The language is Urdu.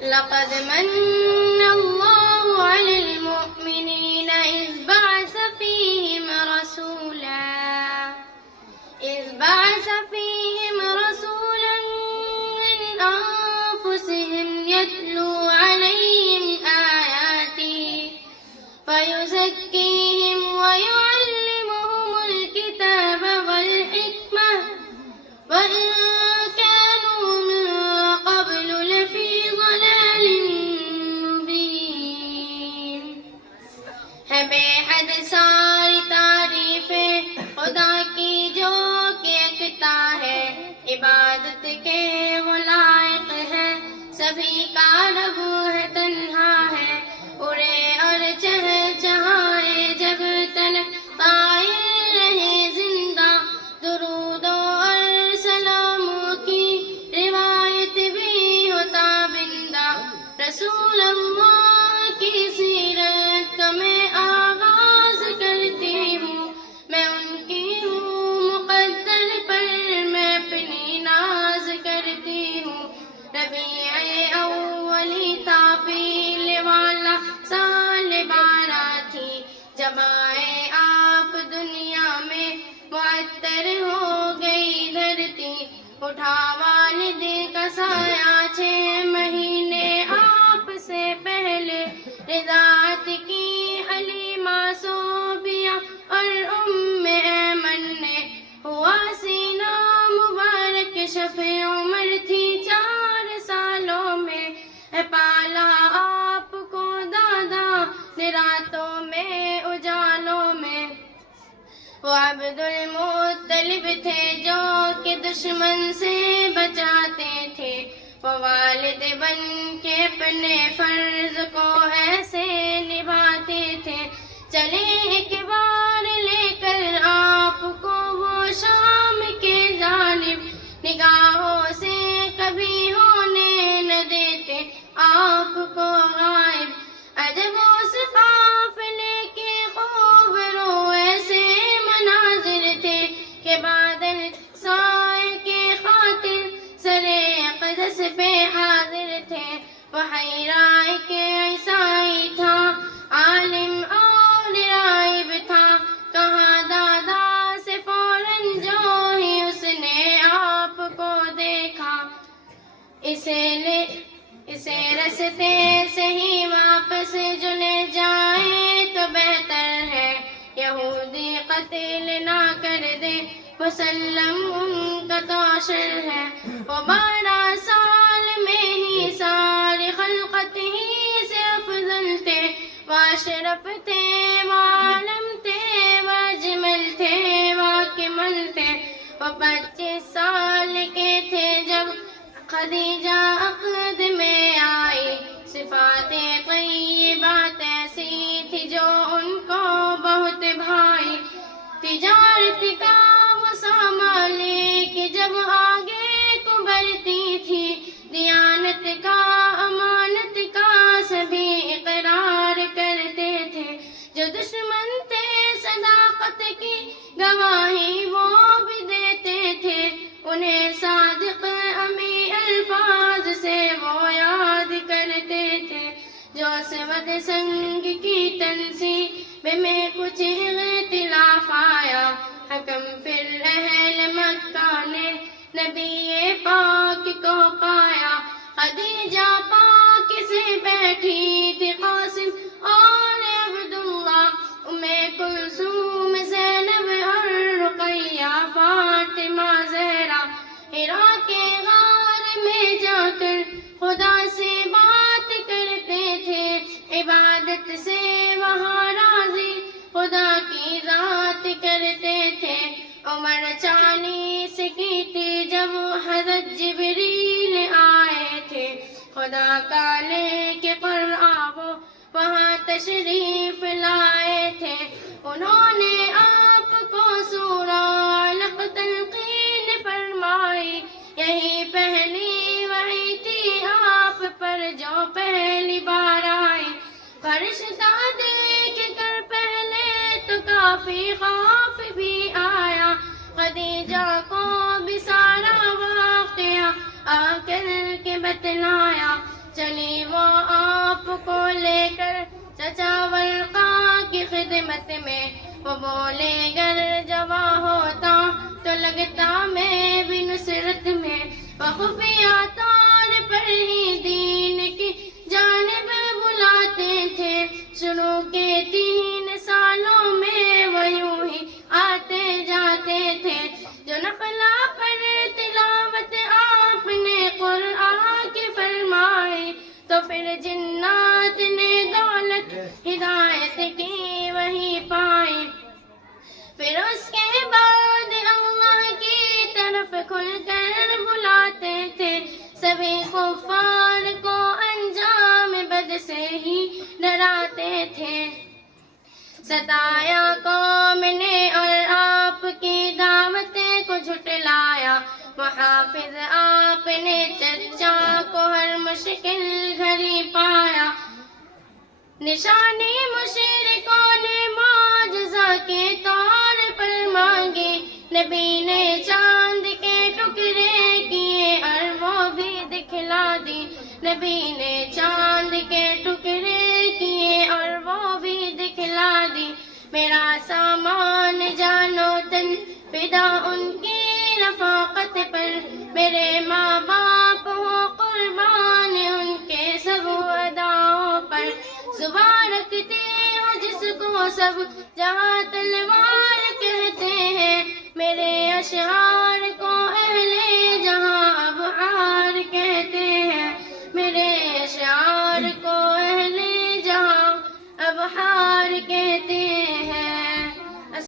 لقد من الله على المؤمنين إذ بعث فيهم رسولا من أنفسهم يتلو عليهم آياته فيزكيهم ويعلمهم الكتاب والحكمة وإن كانوا من قبل لفي ضلال مبين. ہے بے حد ساری تعریفیں خدا کی جو کہ یکتا ہے، عبادت کے وہ لائق ہے، سبھی کا رب ہے، تنہا ہے، اڑے اور چہچہائے جب تک قائم رہے زندہ، درودوں اور سلاموں کی روایت بھی ہوتا بندہ. رسول اللہ کی سیرت کا میں آغاز کرتی ہوں، میں ان کی ہوں مقدر پر میں اپنی ناز کرتی ہوں. ربیع اولی تھا فیل والا سال 12 تھی جب آئے آپ دنیا میں، معطر ہو گئی دھرتی، اٹھا والد کا سایہ 6 مہینے آپ سے پہلے، رضاعت کی حلیمہ صوبیہ اور ایمن نے، ہوا سینہ مبارک شفیع عمر تھی 4 سالوں میں، پالا آپ کو دادا نے راتوں میں اجالوں میں. وہ عبد المطلب تھے جو کہ دشمن سے بچاتے تھے، وہ والد بن کے اپنے فرض کو ایسے نبھاتے تھے. چلے ایک بار لے کر آپ کو وہ شام کے جانب، نگاہوں سے کبھی ہونے نہ دیتے آپ کو غائب. عجب اس قافلے کے خوب رو ایسے مناظر تھے کہ بادل سائے کے خاطر سرے اقدس پہ حاضر تھے. وہ حیرائے کے عیسائی تھا، عالم اور رائب تھا، کہاں دادا سے فوراً جو ہی اس نے آپ کو دیکھا، اسے رستے سے ہی واپس جو لے جائے تو بہتر ہے، یہودی قتل نہ کر دے، مسلم ان کا تو عشر ہے. وہ 12 سال میں ہی ساری خلقت ہی سے افضل تھے، واشرف تھے، وعالم تھے، واجمل تھے، واکمل تھے. وہ 25 سال کے تھے جب خدیجہ عقد میں آئی، صفات طیبات ایسی تھی جو ان کو بہت بھائی. تجارت کا وہ سامان کہ جب آگے کو بڑھتی تھی، دیانت کا امانت کا سبھی اقرار کرتے تھے. جو دشمن تھے صداقت کی گواہی وہ بھی دیتے تھے، انہیں صادق امی الفاظ سے وہ یاد کرتے تھے. جو اسود سنگ کی تنصیب میں کچھ اختلاف آیا، حکم پھر اہل مکہ نے نبی پاک کو پایا. خدیجہ پاک سے بیٹھی تھی قاسم اور عبداللہ، کلثوم، زینب اور رقیہ، فاطمہ، زہرا. حرا کے غار میں جا کر خدا سے بات کرتے تھے، عبادت سے وہاں راضی خدا کی ذات کرتے تھے. عمر 40 کی تھی جب حضرت جبریل آئے تھے، خدا کا لے کے قرآن وہ وہاں تشریف لائے تھے. انہوں نے آپ کو سورہ علق تلقین فرمائی، یہی پہلی وحی تھی آپ پر جو پہلی بار آئی. فرشتہ دیکھ کر پہلے تو کافی خوف بھی آیا، خدیجہ کو بھی سارا واقعہ آ کر کے بتلایا. چلی سچا ورقا کی خدمت میں، وہ بولے گر جوا ہوتا تو لگتا میں بھی نصرت میں، وہ خفیہ طور پر ہی دین کی جانب بلاتے تھے، شروع کے 3 سالوں میں وہ یوں ہی آتے جاتے تھے، جو نخلا پر تلاوت آپ نے قرآن کی فرمائی، تو پھر جنات نے دولت ہدایت کی وہی پائی، پھر اس کے بعد اللہ کی طرف کھل کر بلاتے تھے، سبھی کفار کو انجام بد سے ہی ڈراتے تھے، ستایا قوم نے اور آپ کی دعوتیں کو جھٹلایا، محافظ آپ نے چچا کو ہر مشکل گھڑی پایا، نشانی مشرکوں نے معجزہ کے طور پر مانگی، نبی نے چاند کے ٹکڑے کیے اور وہ بھی دکھلا دی، نبی نے چاند کے ٹکڑے کیے اور وہ بھی دکھلا دی، میرا سامان جانو تن فدا ان کی رفاقت پر، میرے ماں باپ ہو قربان ان کے سب اداؤں پر، زبان رکھتے ہو جس کو سب جہاں تلوار